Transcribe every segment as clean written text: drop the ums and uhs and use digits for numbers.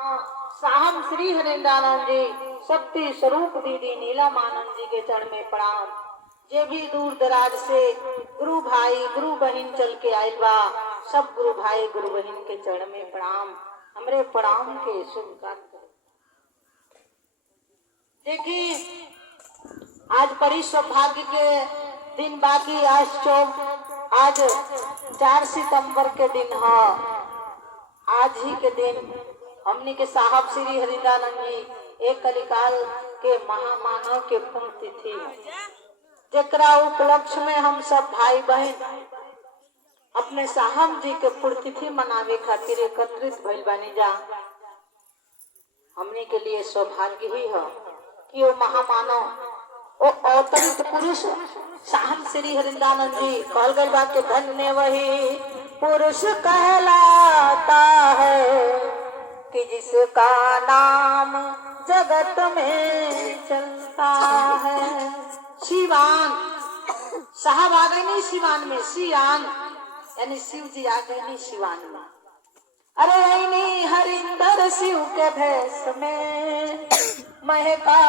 साहब श्री हरिंदानंद जी शक्ति स्वरूप दीदी नीलमानंद जी के चरण में प्रणाम। जे भी दूर दराज से गुरु भाई गुरु बहन चल के आयल बा, सब गुरु भाई गुरु बहन के चरण में प्रणाम। हमरे प्रणाम के स्वीकार करें। देखिए आज बड़ी सौभाग्य के दिन बाकी आज 4 सितंबर के दिन है। आज ही के दिन हमनी के साहब श्री हरिदानंद जी एक कलिकाल के महामानव के पुण्यतिथि, जेकरा उपलक्ष्य में हम सब भाई बहन अपने साहब जी के पुण्यतिथि मनावे खातिर एकत्रित भइल बानी जा। हमनी के लिए सौभाग्य ही है कि वो महामानव वो अवतरित पुरुष साहब श्री हरिदानंद जी कहल गई बात के धन्य वही पुरुष कहलाता है कि जिसका नाम जगत में चलता है। शिवान साहब आ गए नहीं सिवान में, सियान यानी शिव जी आ गए नहीं सिवान में। अरे नहीं हरिंदर शिव के भेष में महका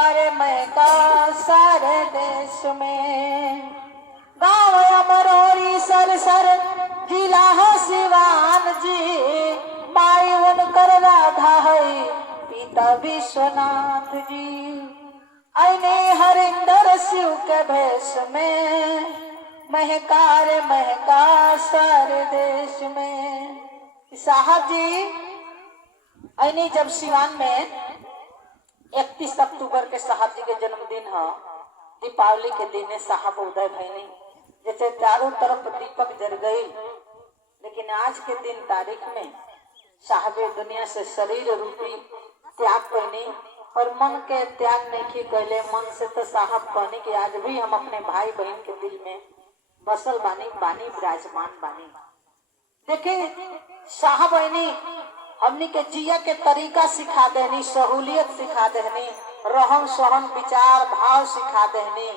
सारे देश में। गाँव अमरोरी सर जिला है सिवान जी, माई उनकर राधा है पिता विश्वनाथ जी। आईने हरिंदर शिव के भेष में महका सारे देश में। साहब जी आईने जब सिवान में 31 अक्टूबर के साहब जी के जन्मदिन है, दीपावली के दिन साहब उदय भैनी जैसे चारों तरफ दीपक जल गई, लेकिन आज के दिन तारीख में साहब दुनिया से शरीर रूपी त्याग करनी और मन के त्याग नहीं कैले। मन से तो साहब कहने कि आज भी हम अपने भाई बहन के दिल में बसल बानी विराजमान बानी। देखे साहब हमनी के जिया के तरीका सिखा देनी, सहूलियत सिखा देनी, रहन सहन विचार भाव सिखा देनी।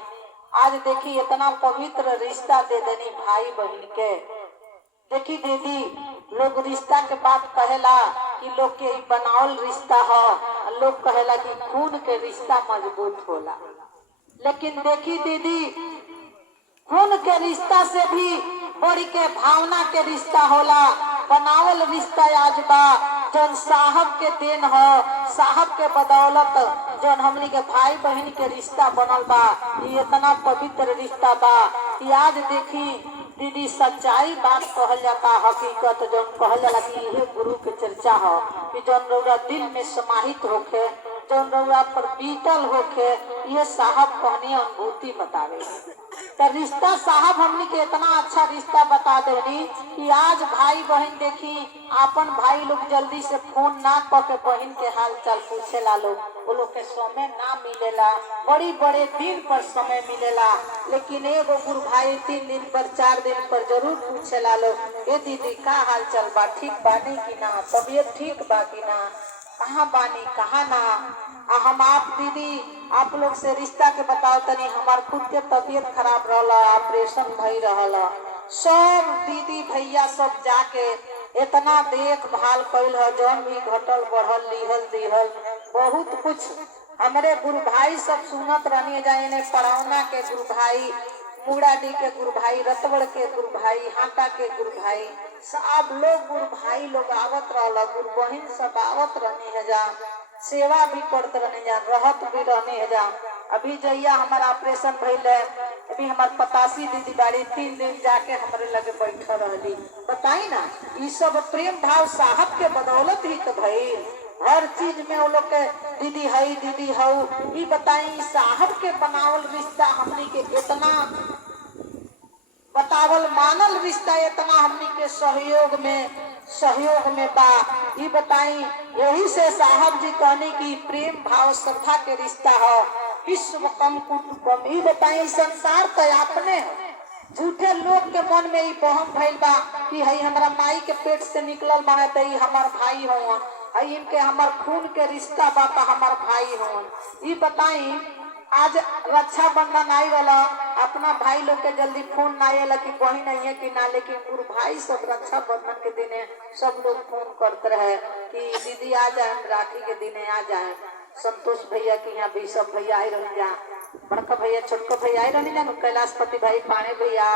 आज देखी इतना पवित्र रिश्ता दे देनी भाई बहन के। देखी दीदी लोग रिश्ता के बात कहेला कि लोग के बनावल रिश्ता है, लोग कहेला कि खून के रिश्ता मजबूत होला, लेकिन देखी दीदी खून के रिश्ता से भी बड़ी के भावना के रिश्ता होला। बनावल रिश्ता आज बा जौन साहब के देन हो, साहब के बदौलत जौन हमनी के भाई बहन के रिश्ता बनल बा। ये इतना पवित्र रिश्ता बा कि आज देखी दीदी सच्चाई बात कहल जाता, हकीकत जौन कहल जाला कि ये गुरु के चर्चा हो कि जौन रौरा दिल में समाहित होके, जौन रौरा पर बीतल होके, ये साहब कहनी अनुभूति बतावे। तो रिश्ता साहब हमने के इतना अच्छा रिश्ता बता देनी कि आज भाई बहन देखी अपन भाई लोग जल्दी से फोन ना करके बहन के हाल चाल पूछे ला। लोग वो लोग के समय ना मिलेला, बड़ी बड़े दिन पर समय मिलेला, लेकिन एगो गुरु भाई 3 दिन पर 4 दिन पर जरूर पूछे ला लोग, ए दीदी का हाल चाल बा, ठीक बानी की ना, तबीयत ठीक बा की ना, कहाँ बानी कहाँ ना। हम आप दीदी आप लोग से रिश्ता के बताओ तनी, हमार खुद के तबीयत खराब रहला, ऑपरेशन भई रहला, सब दीदी भैया सब जाके इतना देखभाल कैल है, जौन भी घटल बढ़ल लिहल दिहल बहुत कुछ हमारे गुरु भाई सब सुनत रहनी जाए ने। परावना के गुरु भाई, मुड़ाडी के गुरु भाई, रतवड़ के गुरु भाई, हाटा के गुरु भाई, सब लोग गुरु भाई लोग आवत रहला, गुरु बहन सब आवत रहनी है जा, सेवा भी करते रहने जा, रहत भी रहने है जा। अभी जहिया हमारा ऑपरेशन भइल है, अभी हमार 85 दीदी बाड़ी 3 दिन जाके हमारे लगे बैठा रहली। बताई ना ये सब प्रेम भाव साहब के बदौलत ही तो भइल। हर चीज में वो लोग के दीदी हई दीदी हऊ। ये बताई साहब के बनावल रिश्ता हमनी के इतना बतावल मानल रिश्ता इतना हमनी के सहयोग में बा। ये बताई यही से साहब जी कहने की प्रेम भाव श्रद्धा के रिश्ता हो, विश्व कम कुटुंबम। ये बताई संसार तो अपने झूठे लोग के मन में ये बहम भइल बा कि हई हमारा माई के पेट से निकलल बने तो हमार भाई हो, इनके हमार खून के रिश्ता बा तो हमार भाई हो। ये बताई आज रक्षाबंधन आई वाला अपना भाई लोग के जल्दी फोन ना आएला कि बहन नहीं है कि ना, लेकिन पूरे भाई सब रक्षाबंधन के दिने सब लोग फोन करते रहे कि दीदी आ जाए, राखी के दिने आ जाए। संतोष भैया के यहाँ भी सब भैया आई रही जा, बड़का भैया छोटका भैया आई रही जा, कैलाशपति भाई पाने भैया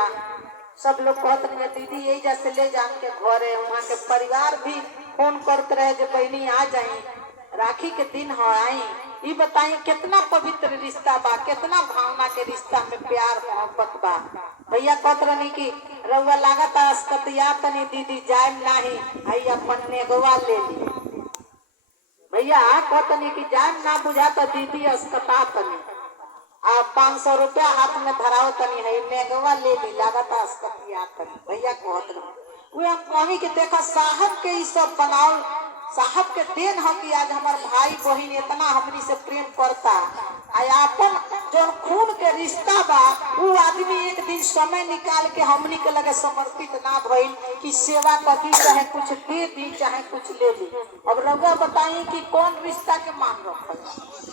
सब लोग कहते रहे दीदी यही जैसे ले जान के घरे। वहाँ के परिवार भी फोन करते रहे जो बहनी आ जाए, राखी के दिन हो आई। ये बताइए कितना पवित्र रिश्ता बा, कितना भावना के रिश्ता में प्यार मोहब्बत बा। भैया कहत रही कि रउआ लागत अस्कतिया तनी दीदी जाए नहीं, आई अपन नेगवा ले ली। भैया कहतनी कि जाए ना बुझा तो दीदी अस्कता तनी आ 500 रुपया हाथ में धराओ तनी है नेगवा ले ली, लागत अस्कतिया तनी। भैया कहत रही हम कहीं के देखा साहब के ये सब बनाओ, साहब के देन हम कि आज हमार भाई बहन इतना हमनी से प्रेम करता। अपन जो खून के रिश्ता बा वो आदमी एक दिन समय निकाल के हमनी के लगे समर्पित ना भइल कि सेवा करी, चाहे कुछ दे दी चाहे कुछ ले ली। अब रउआ बताई कि कौन रिश्ता के मान रखल,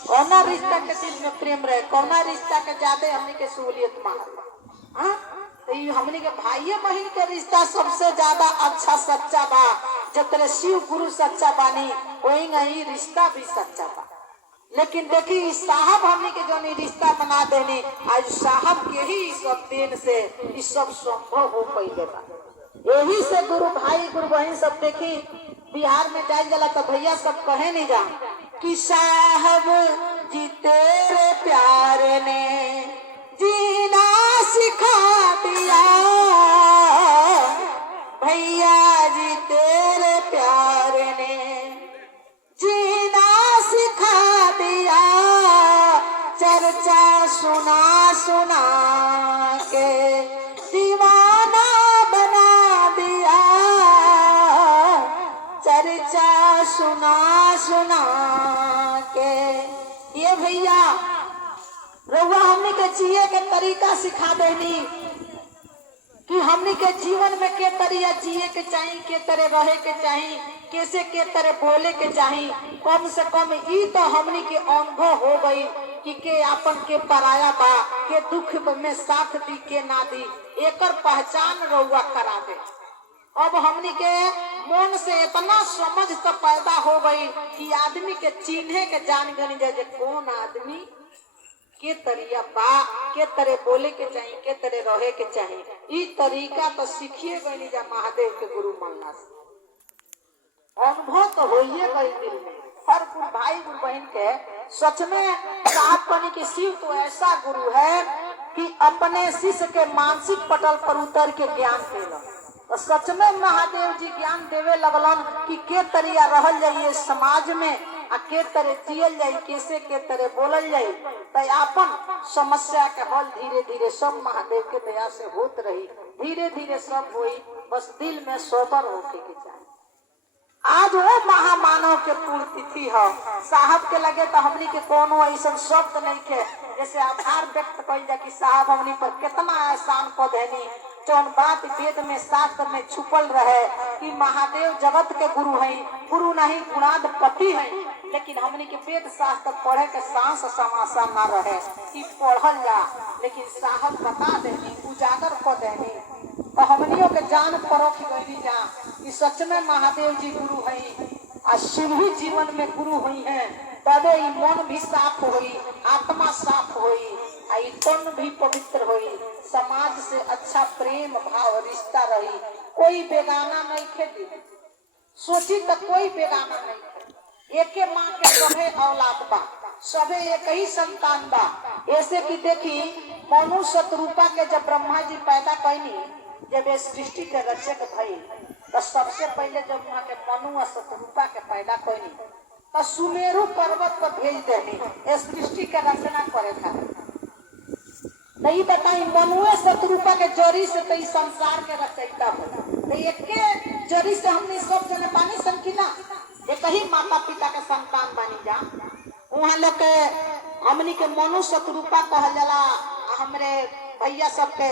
कौना रिश्ता के दिल में प्रेम रहे, कौना रिश्ता के ज्यादा हमनी के सहूलियत मांग। तो हमनी के भाई बहन के रिश्ता सबसे ज्यादा अच्छा सच्चा बा। जतरे शिव गुरु सच्चा बानी वही नहीं रिश्ता भी सच्चा बा। लेकिन देखी साहब हमनी के जो रिश्ता बना देने, आज साहब के ही सब देन से ये सब संभव हो पहिले बा। यही से गुरु भाई गुरु बहन सब देखी बिहार में जाए जला तो भैया सब कहे नहीं जा कि साहब जी तेरे प्यार ने जीना सिखा दिया, भैया जी तेरे प्यार ने जीना सिखा दिया, चर्चा सुना सुना के दीवाना बना दिया, चर्चा सुना सुना के। ये भैया रउआ हमनी के जिए के तरीका सिखा देनी कि हमनी के जीवन में के तरिया जिए के चाहिए, के तरह रहे के चाहिए, कैसे के तरह बोले के चाहिए। कम से कम ई तो हमनी के अनुभव हो गई कि के आपन के पराया बा, के दुख में साथ दी के ना दी, एकर पहचान रउआ करा दे। अब हमनी के मन से इतना समझ तो पैदा हो गई कि आदमी के चिन्हे के जान गनी जाए कौन आदमी के तरिया बा, के तरह बोले के चाहिए, के तरह रहे के चाहिए। ई तरीका तो सीखिए गई जा महादेव के गुरु मानना से, अनुभव तो होइए गई दिल में। हर गुरु भाई गुरु बहन के सच में साहब कहने की शिव तो ऐसा गुरु है कि अपने शिष्य के मानसिक पटल पर उतर के ज्ञान देला। तो सच में महादेव जी ज्ञान देवे लगलन कि के तरिया रहल जाइए समाज में, आ के तरह जियल जाये, कैसे के तरह बोलल जाये। तो अपन समस्या के हल धीरे धीरे सब महादेव के दया से होत रही, धीरे धीरे सब हुई, बस दिल में सोबर होके के चाहिए। आज वो महामानव के पूर्ण तिथि है। साहब के लगे तो हमनी के कोनो ऐसा शब्द नहीं के जैसे आभार व्यक्त कइल जा कि साहब हमनी पर कितना एहसान को देनी। जौन बात वेद में शास्त्र में छुपल रहे कि महादेव जगत के गुरु हैं, गुरु नहीं गुणाद पति हैं, लेकिन हमनी के वेद शास्त्र पढ़े के सांस समासा न रहे कि पढ़ल जा, लेकिन साहब बता देनी, उजागर को देनी। तो हमनियों के जान परख गई जा कि सच में महादेव जी गुरु हैं, और शिव ही जीवन में गुरु हुई हैं। तबे मन भी साफ हुई, आत्मा साफ हुई, तन भी पवित्र हुई, समाज से अच्छा प्रेम भाव रिश्ता रही। कोई बेगाना नहीं खे, सोची तो कोई बेगाना नहीं खे। एक माँ के सभे औलाद बा, सभे एक ही संतान बा। ऐसे की देखी मनु शत्रुपा के जब ब्रह्मा जी पैदा कैनी, जब ये सृष्टि के रचक भई, तो सबसे पहले जब वहाँ के मनु और शत्रुपा के पैदा कैनी तो सुमेरु पर्वत पर भेज देनी इस सृष्टि के रचना करे था। नहीं बताई मनुए शत्रुपा के जरी से तो संसार के रचयिता हो, तो एक के जरी से हमने सब जने बानी संकिना, एक ही माता पिता के संतान बानी जा। वहाँ लोग के हमनी के मनु शत्रुपा कहल जाला। हमरे भैया सब के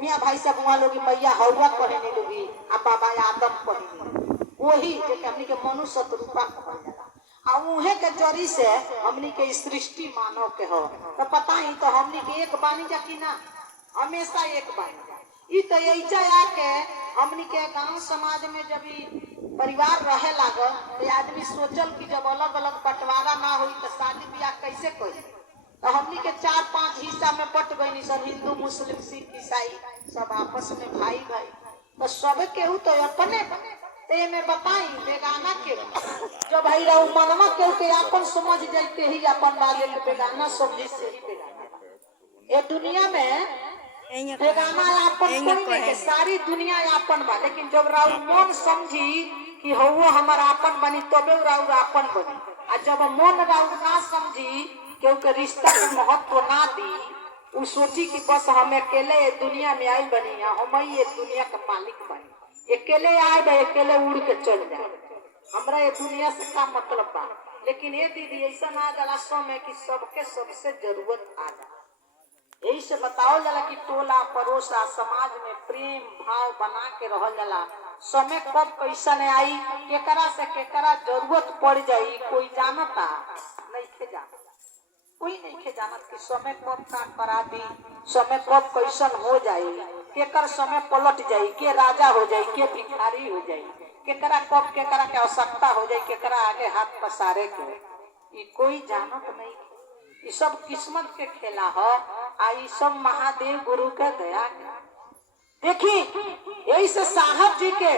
मियाँ भाई सब वहाँ लोग मैया हौवा कहे नहीं लोगी, आ बाबा आदम कहे वही जो हमनी के मनु शत्रुपा कहल जाला। आ उहे के जरी से हमनी के सृष्टि मानव के हो तो पता ही तो हमनी के एक बानी जा कि ना हमेशा एक बानी जा ई तो ऐसा आके हमनी के गांव समाज में जब परिवार रहे लागल तो आदमी सोचल कि जब अलग अलग बंटवारा ना हुई तो शादी ब्याह कैसे करी तो हमनी के 4-5 हिस्सा में बट गई सब हिंदू मुस्लिम सिख ईसाई सब आपस में भाई भाई तो सब केहू तो अपने में बताई बेगाना के जब भाई रहू मनवा केहू के अपन समझ जाते ही अपन लागे बेगाना समझी से ही बेगाना ये दुनिया में बेगाना आपन कोई नहीं के सारी दुनिया आपन बा लेकिन जब राउ मन समझी कि हो हमार आपन बनी तबे राउ आपन बनी आ जब मन राउ ना समझी केहू के रिश्ता के महत्व ना दी उ सोची कि बस हम अकेले दुनिया में आई बनी हम ही ये दुनिया का मालिक बनी अकेले आए बे अकेले उड़ के चल जाए हमरा ये दुनिया से का मतलब बा लेकिन ये दीदी ऐसा ना जाला समय कि सबके सबसे जरूरत आ जा यही से बताओ जाला कि टोला पड़ोसा समाज में प्रेम भाव बना के रहल जाला समय कब कैसा नहीं आई केकरा से केकरा जरूरत पड़ जाई कोई जानता नहीं खे जाना कोई नहीं खे जानत कि समय कब का करा दी समय कब कैसन हो जाई केकर समय पलट जाई के राजा हो जाई के भिखारी हो जाई केकरा कब केकरा के आवश्यकता हो जाई केकरा आगे हाथ पसारे के ये कोई जानत नहीं ये सब किस्मत के खेला हो आई सब महादेव गुरु के दया देखी यही से साहब जी के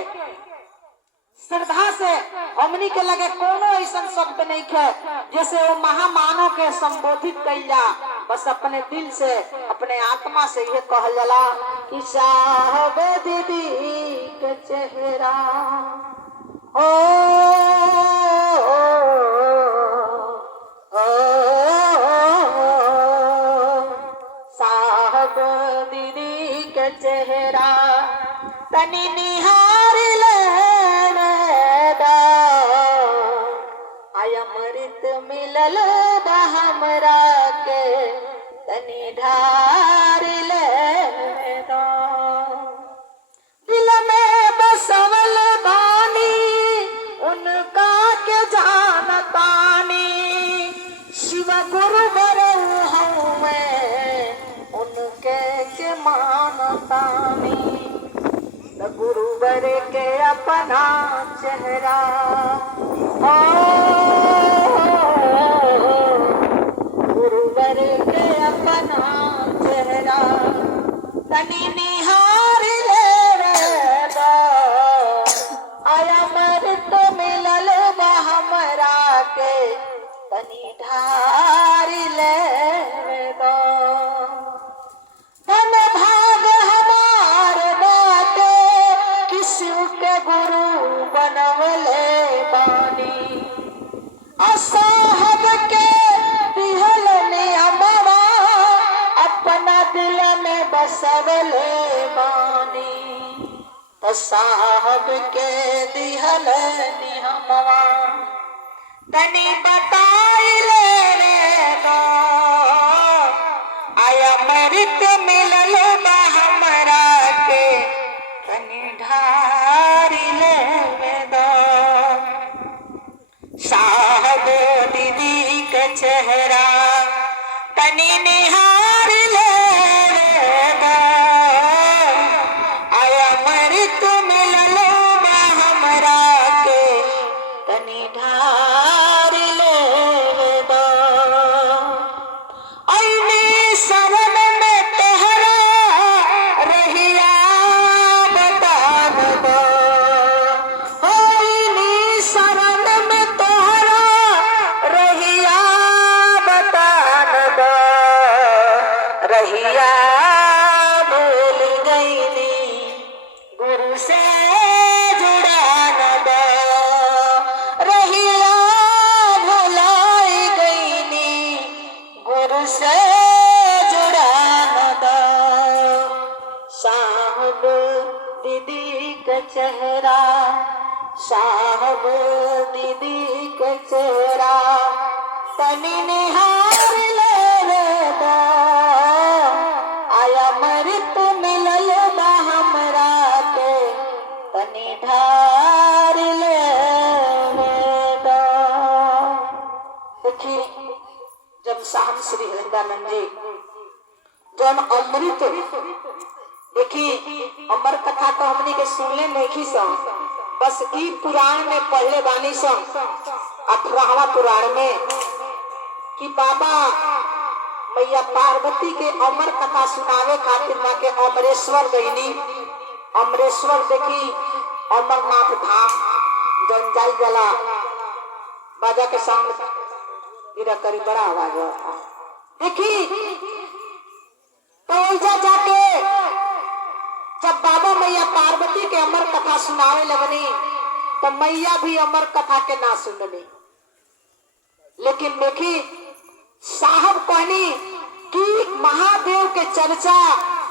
श्रद्धा से हमनी के लगे कोनो ऐसा शब्द नहीं है जैसे वो महामानव के संबोधित कैला बस अपने दिल से अपने आत्मा से ये कहल जाला कि साहब दीदी के चेहरा ओ, साहब दीदी के चेहरा तनी निहार ले अमृत मिलल बा हमरा के तनी ढार ले दिल में बसवल बानी उनका के जानतानी शिव गुरु बरऊ हमें उनके के मानतानी गुरुवर के अपना चेहरा गुरुवर के अपना चेहरा तनी निहार ले आया मर तो मिलल बा हमरा के तनी ढार ले धन भाग हमार बाटे किसी के गुरु बनवले बानी साहब के दिहल नियमवा अपना दिल में बसवले बानी तो साहब के दिहल नियमवा तनी बताई ले आया मृत मिलल बा हमरा के तनी ढारी ले साहब दीदी के चेहरा तनी निहार ले आया मृत मिलल बा हमरा के तनी ढार ले ऐनी शरण में तोहरा रहिया बता दो ऐनी शरण में तोहरा रहिया बता दो रहिया भूल गईनी गुरु से जुड़ा न दो रहिया भुलाई गईनी गुरु से जुड़ा न दो साहब दीदी के चेहरा साहब दीदी के चेहरा तनी निहार ले आया मृत मिलल बा हमरा के तनी ढार ले परमहंस श्री हृदयानंद जी जौन अमृत देखी अमर कथा तो हमनी के सुनले नहीं सन, बस ई पुराण में पढ़ले बानी सन 18वां पुराण में कि बाबा मैया पार्वती के अमर कथा सुनावे खातिर वहां के अमरेश्वर गईनी। अमरेश्वर देखी अमरनाथ धाम जन जाई गला बाजा के सामने इरा करी बड़ा आवाज देखी तो जाके जब बाबा मैया पार्वती के अमर कथा सुनावे लगनी तो मैया भी अमर कथा के ना सुननी। लेकिन देखी साहब कहनी कि महादेव के चर्चा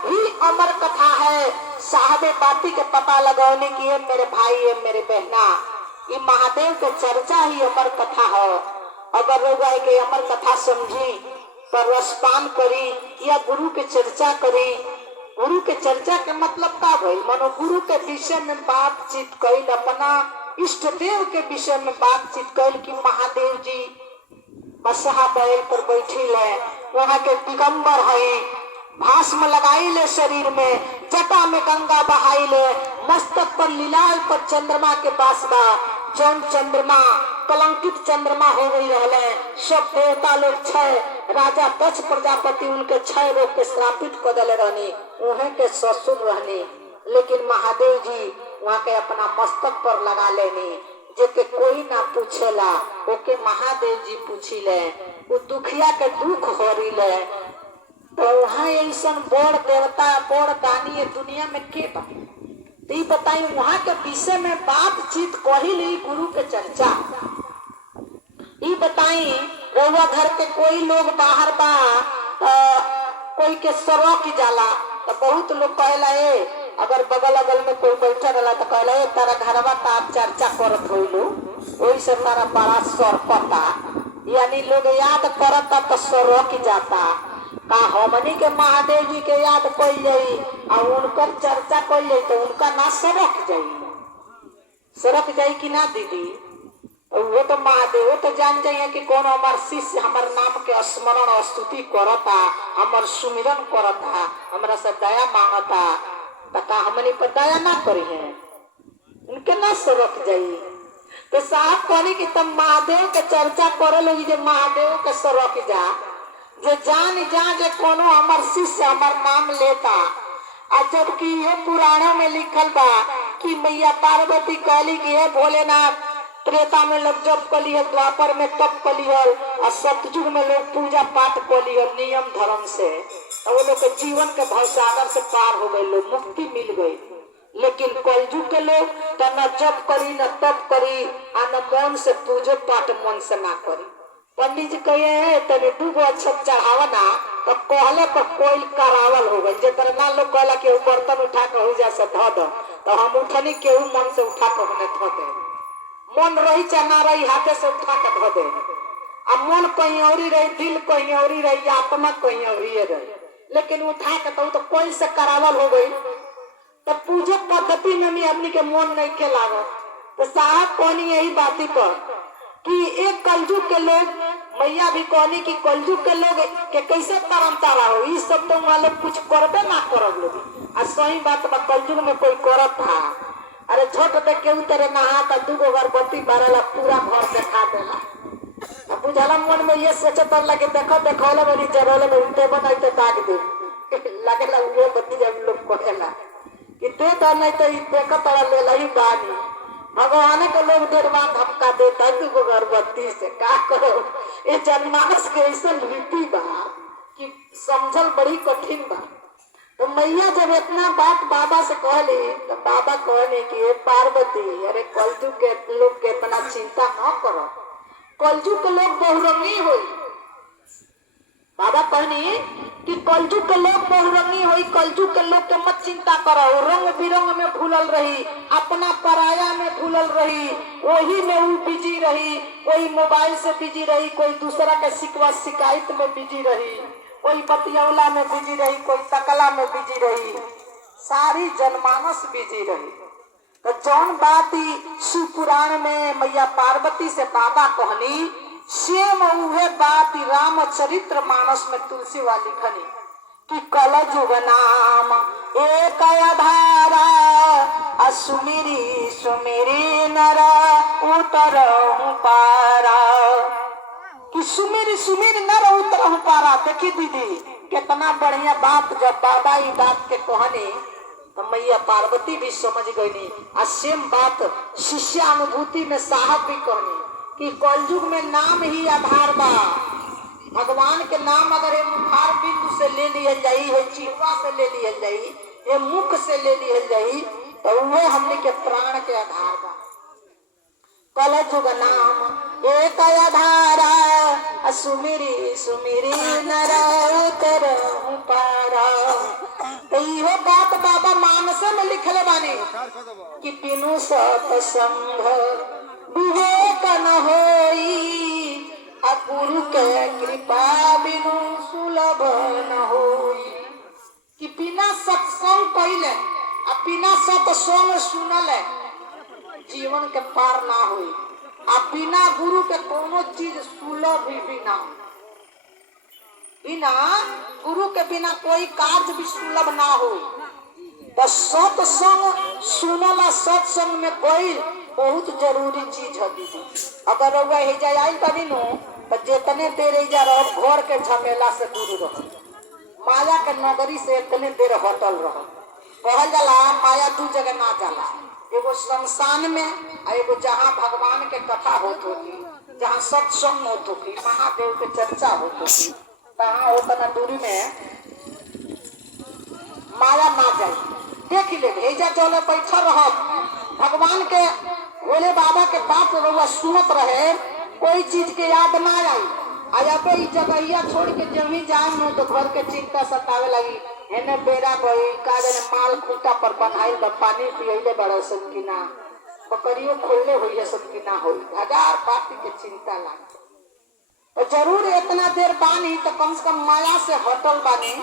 ही अमर कथा है। साहबे बाती के पता लगौने की ये मेरे भाई ये मेरे बहना ये महादेव के चर्चा ही अमर कथा है। अगर लोग आए के अमर कथा समझी पर रसपान करी या गुरु के चर्चा करी। गुरु के चर्चा के मतलब का भाई मनो गुरु के विषय में बातचीत कैल, अपना इष्ट देव के विषय में बातचीत कैल कि महादेव जी बसहा बैल पर बैठी ले, वहाँ के दिगंबर है, भास्म लगाई ले शरीर में, जटा में गंगा बहाई ले, मस्तक पर लीलाल पर चंद्रमा के पास बा। जौन चंद्रमा कलंकित चंद्रमा हो गई रहले, सब देवता लोग छह राजा दक्ष प्रजापति उनके 6 रोग के श्रापित कर दिले रहनी, उन्हें के ससुर रहनी। लेकिन महादेव जी वहाँ के अपना मस्तक पर लगा लेनी, जेके कोई ना पूछेला ओके महादेव जी पूछी ले, वो दुखिया के दुख हरी ले। तो वहाँ ऐसा बड़ देवता बड़ दानी ये दुनिया में के बा? तो बताई वहाँ के विषय में बातचीत कही ली गुरु के चर्चा। ये बताई रउआ घर के कोई लोग बाहर बा कोई के सड़क जाला तो बहुत लोग कहला अगर बगल अगल में कोई बैठा रहा तो कहला तारा घरवा ता चर्चा करत होइलो वही से तारा बड़ा सर पता, यानी लोग याद करता तो सड़क जाता। का हमनी के महादेव जी के याद कल जाई और उनकर चर्चा कल जाई तो उनका ना सड़क जाई कि ना दीदी? वो तो महादेव वो तो जान जाइए कि कौन हमार शिष्य हमार नाम के स्मरण स्तुति करता, हमार सुमिरन करता, हमारा से दया मांगता, तका हमनी पर दया ना करी है, उनके ना सड़क जाई। तो साहब कहने की तुम महादेव के चर्चा करे लोगी जो महादेव के सड़क जा, जो जान जा जे कोनो हमार शिष्य हमार नाम लेता। और जबकि ये पुराणों में लिखल बा कि मैया पार्वती कहली कि हे भोलेनाथ त्रेता में लोग जब कलिहल, द्वापर में तप कलिहल और सतयुग में लोग पूजा पाठ कलिहल नियम धर्म से, तो वो लोग के जीवन के भवसागर से पार हो गए, लोग मुक्ति मिल गई। लेकिन कलयुग के लोग तो न जप करी न तप करी और न मन से पूजो पाठ मन से ना करी। पंडित जी कहे तने 2 अक्षत चढ़ावा ना तो कहले पर कोई करावल हो गई। जितना ना लोग कहला कि बर्तन उठा के हो जा से धो दो तो हम उठनी केहू मन से उठा के हमने धो दे, मन रही चाहे ना रही हाथे से उठा के धो दे। अब मन कहीं और रही, दिल कहीं और रही, आत्मा कहीं और रही, लेकिन उठा के तो कोई से करावल हो गई। तो पूजा पद्धति में भी आदमी के मन नहीं के लागो। तो साहब कहनी यही बाती पर कि एक कलयुग के लोग, मैया भी कहनी कि कलयुग के लोग के कैसे तरम तारा हो, इस सब तो वहाँ लोग कुछ करबे ना करब लोग। आ सही बात बा कलयुग में कोई करत था, अरे झट देख के उतरे नहा तो 2 अगरबत्ती बारला पूरा घर देखा देला। अब बुझाला मन में ये सोचत लगे देखो देखौले बनी जरोले में उल्टे बनाई तो दाग दे लगेला वो बत्ती जब लोग कहेला कि दे तो नहीं तो देखो तड़ा ले लही बानी। भगवान के लोग देरवान धमका देता 2 अगरबत्ती से का करो। ये जनमानस के ऐसा रीति बा कि समझल बड़ी कठिन बा। तो मैया जब इतना बात बाबा से कहली तो बाबा कहने कि पार्वती अरे कलयुग के लोग के इतना चिंता न करो, कलयुग के लोग बहुरंगी हुई। बाबा कहनी कि कलयुग के लोग बहुरंगी हुई, कलयुग के लोग के मत चिंता करो, रंग बिरंग में भूलल रही, अपना पराया में भूलल रही, वही में वो बिजी रही, कोई मोबाइल से बिजी रही, कोई दूसरा के शिकवा शिकायत में बिजी रही, कोई बतियौला में बिजी रही, कोई तकला में बिजी रही, सारी जनमानस बिजी रही। तो जौन बात शिव पुराण में मैया पार्वती से बाबा कहनी सेम उहे बात रामचरित्र मानस में तुलसी वाली खनी कि कल जुग नाम एक आधारा सुमिरी सुमिरी नर उतर पारा कि सुमिरी सुमिरी नर उतर पारा। देखी दीदी कितना बढ़िया बात, जब बाबा ई बात के कहनी तो मैया पार्वती भी समझ गई। आ सेम बात शिष्यानुभूति में साहब भी कहनी कि कलयुग में नाम ही आधार बा। भगवान के नाम अगर ये मुखार बिंदु से ले लिया जाई, ये चिड़वा से ले लिया जाई, ये मुख से ले लिया जाई, तो वो हमने के प्राण के आधार बा। कलयुग नाम एक आधारा सुमिरी सुमिरी नर उतर पारा। तो यो बात बाबा मानस में लिखले बानी कि बिनु सत्संग विवेक न होई, आ गुरु के कृपा बिनु सुलभ न होई। कि बिना सत्संग कइले आ बिना सत्संग सुनले जीवन के पार ना होई। आ बिना गुरु के कोनो चीज सुलभ भी ना। बिना गुरु के बिना कोई कार्य भी सुलभ ना हो। तो सत्संग सुनला, सत्संग में कोई बहुत जरूरी चीज है दीदी। अगर रउआ हेजा आई बनी नु तो जितने देर हेजा रहो घर के झमेला से दूर रहो, माया के नगरी से इतने देर हटल रहो। कहल जाला माया दू जगह ना जाला, एगो शमशान में आ एगो जहाँ भगवान के कथा होत होगी, जहाँ सत्संग होत होगी, महादेव के चर्चा होत होगी, तहाँ उतना दूरी में माया ना जाए। देख ले भेजा चले बैठल रह, भगवान के भोले बाबा के बात रउआ सुनत रहे, कोई चीज के याद ना आई। अब ई जगहिया छोड़ के जमी जाए न तो घर के चिंता सतावे लगी। एने बेरा गई का जने माल खूंटा पर बंधाइल बा, पानी पियले बड़ा सन की ना, बकरियों खोलले होइए सन की ना होई, हजार बात के चिंता लागी। तो जरूर इतना देर बानी तो कम से कम माया से हटल बानी,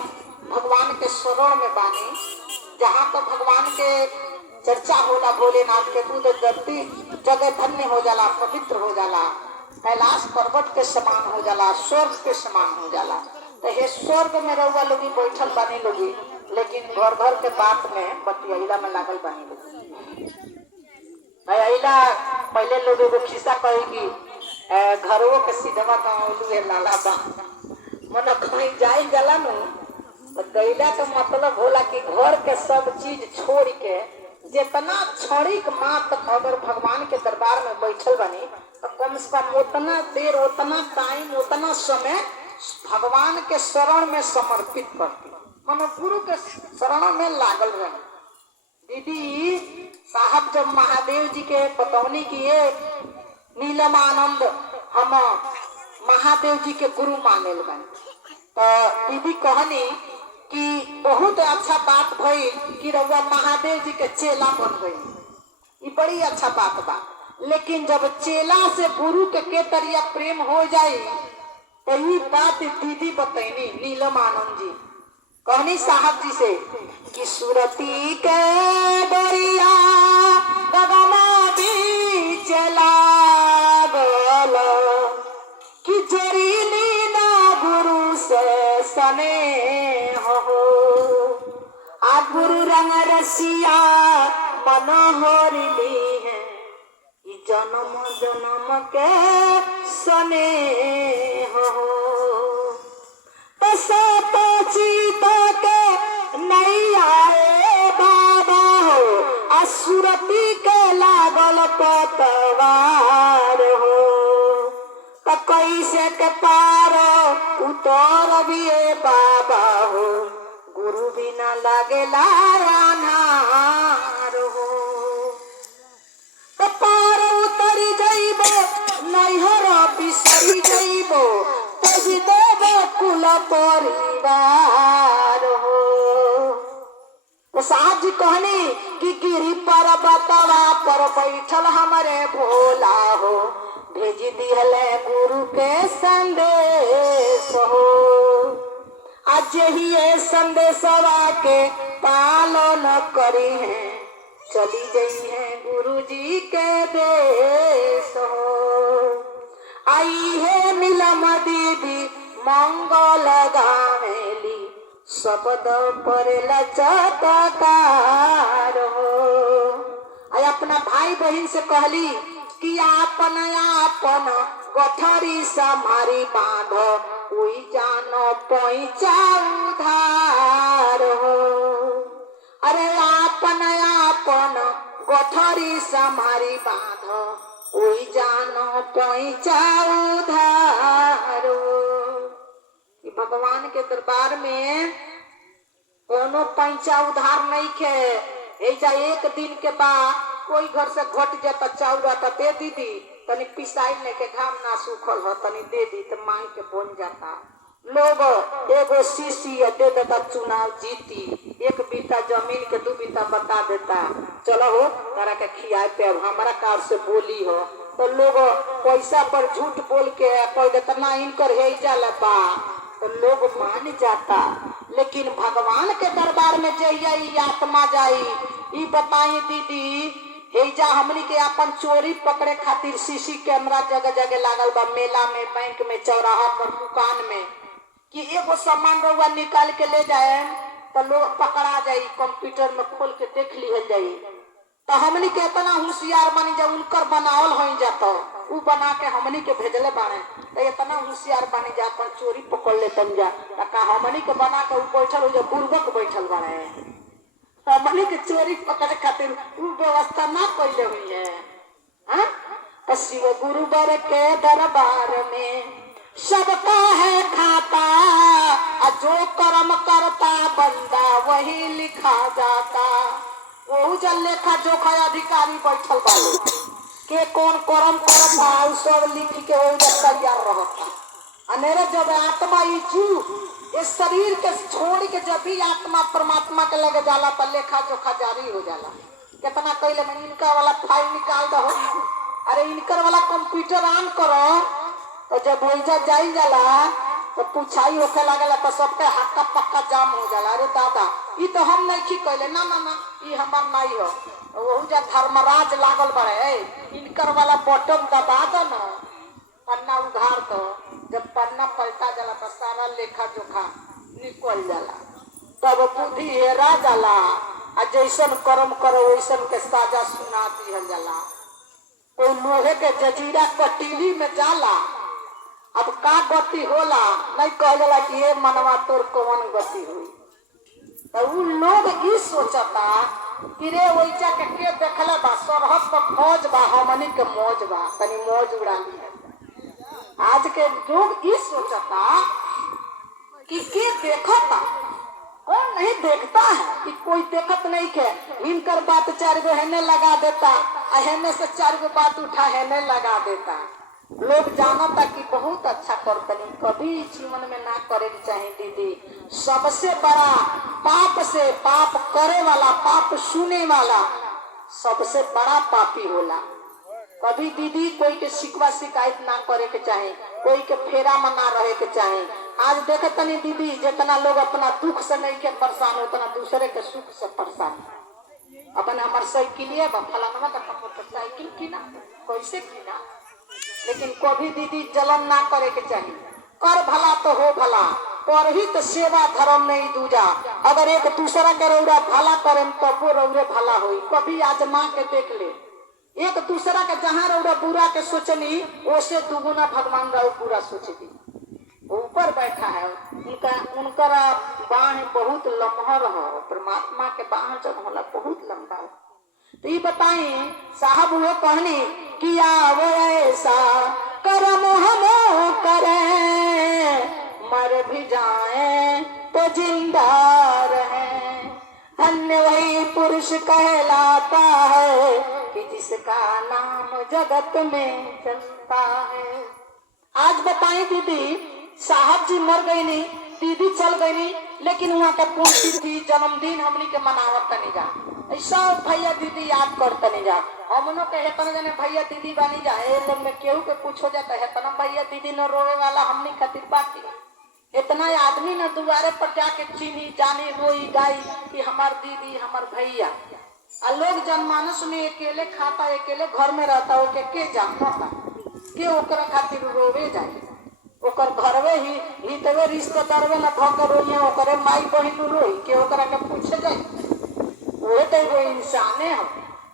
भगवान के शरण में बानी, जहाँ तो भगवान के चर्चा होला, भोलेनाथ के दूध धरती जगह धन्य हो जाला, पवित्र हो जाला, कैलाश पर्वत के समान हो जाला, स्वर्ग के समान हो जाला। तो हे स्वर्ग में रउआ लोगी बैठल बानी लोगी, लेकिन घर घर के बात में बतियाइला में लागल बानी लोगी। अइला पहले लोग एगो खिस्सा कही कि घरों के सीधवा गाँव लाला बा, मतलब कहीं जाई जाला नु तो गैला का मतलब होला कि घर के सब चीज छोड़ के जितना क्षणिक मात्र अगर भगवान के दरबार में बैठल बनी तो कम से कम उतना देर, उतना टाइम, उतना समय भगवान के शरण में समर्पित करती, मनो गुरु के शरण में लागल रहे। दीदी साहब जब महादेव जी के बतौनी किए नीलम आनंद हम महादेव जी के गुरु मानेल बन, तो दीदी कहनी कि बहुत अच्छा बात भई कि रउआ महादेव जी के चेला बन गई, ये बड़ी अच्छा बात बा। लेकिन जब चेला से गुरु के तरिया प्रेम हो जाए तो ये बात दीदी बतैनी नीलम आनंद जी कहनी साहब जी से कि सुरती के डरिया गगना बीच लागल कि जरीली ना गुरु से सने हो, आ गुरु रंग रसिया मनोहर ली है, जन्म जन्म के सने हो। तो चीता के नहीं आए बाबा हो, असुरती के लागल पतवार हो, तो कैसे के पारो उतर भी बाबा हो, गुरु बिना लागेला अनार हो। तो पार उतरी जाइबो नैहर बिसरी जाइबो, तेजी देबो कुल परिवार हो। तो साहब जी कहनी कि गिरी पर्वतवा पर बैठल हमारे भोला हो, भेज दिहले गुरु के संदेश हो, आज ही संदेशवा के पालन करी है, चली गई है गुरु जी के देश हो। आई है नीलम दीदी मंगल गावेली शब्द पर लचकतार हो। आई अपना भाई बहन से कहली कि आपन आपन गठरी समारी बांध कोई जानो पैचा उधार हो। अरे आपन आपन गठरी समारी बांध कोई जानो पैचा उधार हो। भगवान के दरबार में कोनो पैसा उधार नहीं खे। ऐसा एक दिन के बाद कोई घर से घट जाता चाउरा तो दे दीदी तनी पिसाई लेके घाम ना सूखल हो तनी दे दी तो मांग के बन जाता। लोग एगो शीशी दे देता चुनाव जीती, एक बीता जमीन के 2 बीता बता देता चलो हो तारा के खियाए पे हमारा कार से बोली हो। तो लोग पैसा पर झूठ बोल के कह देता ना इनकर है जाला बा तो लोग मान जाता। लेकिन भगवान के दरबार में जाइए आत्मा जाई। ई बताई दीदी हेजा हमनी के अपन चोरी पकड़े खातिर सीसी कैमरा जगह जगह लागल बा, मेला में, बैंक में, चौराहा पर, दुकान में, कि एगो सामान रउआ निकाल के ले जाए तो लोग पकड़ा जाई, कंप्यूटर में खोल के देख लिहल जाई। तो हमनी के इतना होशियार बनी जा उनकर बनावल हो जाता उ बना के हमनी के भेजले बाने तो इतना होशियार बनी जा अपन चोरी पकड़ लेतन जा का हमनी के बना के उ बैठल हो जा बुर्बक बैठल बाने। तो हमनी के चोरी पकड़े खातिर उ व्यवस्था ना कइले हुई है। हां तो शिव गुरुवर के दरबार में सबका है खाता, जो कर्म करता बंदा वही लिखा जाता। वो जल लेखा जोखा अधिकारी बैठल बाले के कौन कर्म करता सब लिख के वो तैयार रहता। अनेरे जब आत्मा ई जीव इस शरीर के छोड़ के जब भी आत्मा परमात्मा के लगे जाला तो लेखा जोखा जारी हो जाला। कितना कहले मैं इनका वाला फाइल निकाल दो, अरे इनकर वाला कंप्यूटर ऑन करो तो जब वैसा जाई जाला तो पूछाई होके लागला तो सबके हक्का पक्का जाम हो जाला। अरे दादा ई तो हम नहीं की कहले ना ना ना ई हमार नहीं हो। वहु जा धर्मराज लागल बड़े इनकर वाला बटन दबा दो ना पन्ना उधार दो, जब पन्ना पलटा जाला तो सारा लेखा जोखा निकल जाला। तब बुद्धि हेरा जाला आ जैसन कर्म करो वैसन के साजा सुना दिहल जाला। कोई लोहे के जजीरा कटीली में जाला अब का गति होला नहीं कह जाला कि ये मनवा तोर कौन गति हुई। तो उ लोग ई सोचता कि रे वैसा के देखले बा सरहद पर फौज बा हमनी के मौज बा तनी मौज उड़ा लिया। आज के लोग ई सोचता कि के देखता कौन नहीं देखता है कि कोई देखत नहीं के इनकर बात 4 गो हेने लगा देता हेने से 4 गो बात उठा हेने लगा देता। लोग जानता कि बहुत अच्छा करतनी, कभी जीवन में ना करे चाहिए दीदी। सबसे बड़ा पाप से पाप करे वाला पाप सुने वाला सबसे बड़ा पापी होला। कभी दीदी कोई के शिकवा शिकायत ना करे के चाहे, कोई के फेरा में ना रहे के चाहे। आज देखतनी दीदी जितना लोग अपना दुख से नहीं के परेशान उतना दूसरे के सुख से परेशान। अपन हमार साइकिलिया फलाना का मोटरसाइकिल किना कैसे किना, लेकिन कभी दीदी जलन ना करे के चाहिए। कर भला तो हो भला, पर ही तो सेवा धर्म नहीं दूजा। अगर एक दूसरा के रौरा भला करे तो वो रौरे भला होई। कभी आजमा के देख ले, एक दूसरा के जहाँ रौरा बुरा के सोचनी ओसे दुगुना भगवान राव बुरा सोचती। ऊपर बैठा है उनका बाह बहुत लम्हर हो, परमात्मा के बाह जब होला बहुत लंबा हो। तो ये बताए साहब वो कहनी किया वो ऐसा कर्म हम करें मर भी जाए तो जिंदा रहे। धन्य वही पुरुष कहलाता है कि जिसका नाम जगत में चलता है। आज बताएं दीदी साहब जी मर गई नहीं, दीदी चल गई नहीं, लेकिन वहाँ का पुण्यतिथि जन्मदिन हमनी के मनावत तनी जा। ऐसा भैया दीदी याद कर तनी जा। हमनों के हेतन जने भैया दीदी बनी जा। ए लोग में केहू के कुछ हो जाता है तना भैया दीदी न रोवे वाला हमनी खातिर बाती। इतना आदमी न दुआरे पर जाके चीनी जानी रोई गाई कि हमार दीदी हमार भैया। आ लोग जनमानस में अकेले खाता अकेले घर में रहता हो के जानता। के ओकरा खातिर रोवे जाए। ओकर घरवे ही हितवे रिश्तेदारवे ना भकर रोइए, ओकरे माई बहिन रोई के ओकरा के पूछे जाए। वो तो वो इंसाने हो।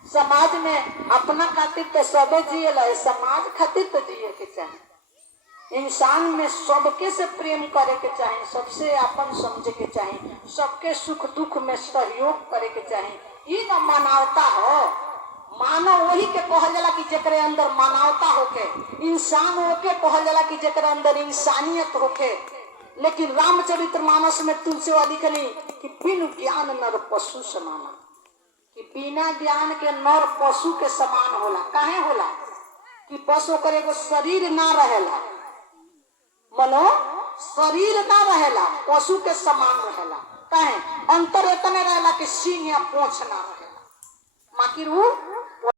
समाज में अपना खातिर तो सबे जिएला, समाज खातिर तो जिए के चाहे। इंसान में सबके से प्रेम करे के चाहे, सबसे अपन समझे के चाहे, सबके सुख दुख में सहयोग करे के चाहे। ये ना मानवता हो। मानव वही के कहल जाला कि जेकरे अंदर मानवता होके, इंसान होके कहल जाला कि जेकरे अंदर इंसानियत होके। लेकिन रामचरितमानस में तुलसीवादी कहली कि बिन ज्ञान नर पशु समाना, कि बिना ज्ञान के नर पशु के समान होला। काहे होला कि पशु करे को शरीर ना रहेला, मनो शरीर ना रहेला, पशु के समान रहेला। काहे अंतर इतने रहेला कि सींग या पूंछ ना रहेला, बाकी वो